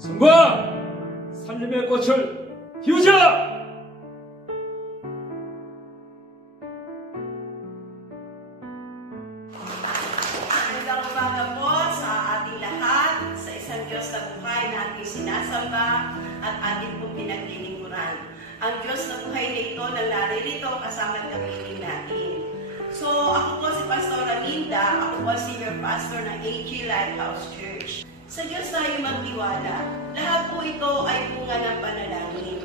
성부야, 살림의 꽃을 피우자! Magandang umaga po sa ating lahat, sa isang Diyos na buhay na ating sinasamba at ating pong pinaglilingkuran. Ang Diyos na buhay na ito na naririto kasama ang gamitin natin. So, ako po si Pastor Aminda, ako po Senior Pastor ng AG Lighthouse Church. Sa Diyos tayo magtiwala. Lahat po ito ay bunga ng panalangin.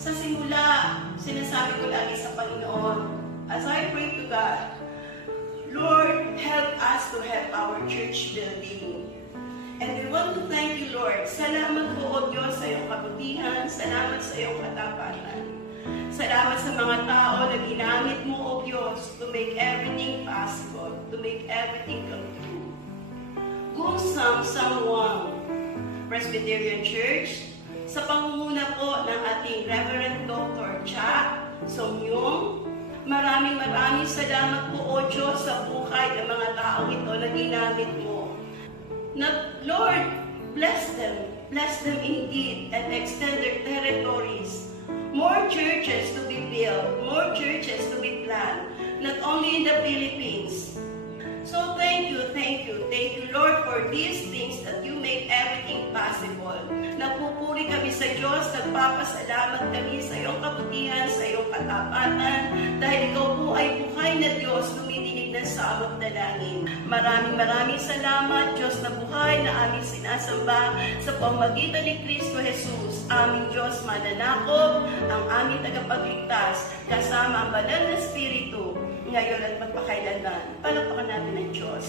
Sa simula, sinasabi ko lagi sa Panginoon, as I pray to God, Lord, help us to help our church building. And we want to thank you, Lord. Salamat po, O Diyos, sa iyong kabutihan. Salamat sa iyong katapatan. Salamat sa mga tao na ginamit mo, O Diyos, to make everything possible, to make everything come true. Gumsam Samwang Presbyterian Church, sa pangunguna po ng ating Reverend Dr. Cha Somyong, maraming salamat po, O Diyos, sa buhay ng mga taong ito na ginamit mo. Na, Lord, bless them indeed, and extend their territories. More churches to be built, more churches to be planned, not only in the Philippines. So thank you, Lord, for these things that you make everything possible. Nagpupuri kami sa Diyos, nagpapasalamat kami sa iyong kabutihan, sa iyong katapatan, dahil ikaw po ay buhay na Diyos, tumidinig ng samot na langin. Maraming salamat, Diyos na buhay na aming sinasamba sa pamamagitan ni Kristo Jesus, aming Diyos mananakop, ang aming tagapagligtas, kasama ang banal na Espiritu, ngayon at magpakailanman. Palakpakan natin ang Diyos.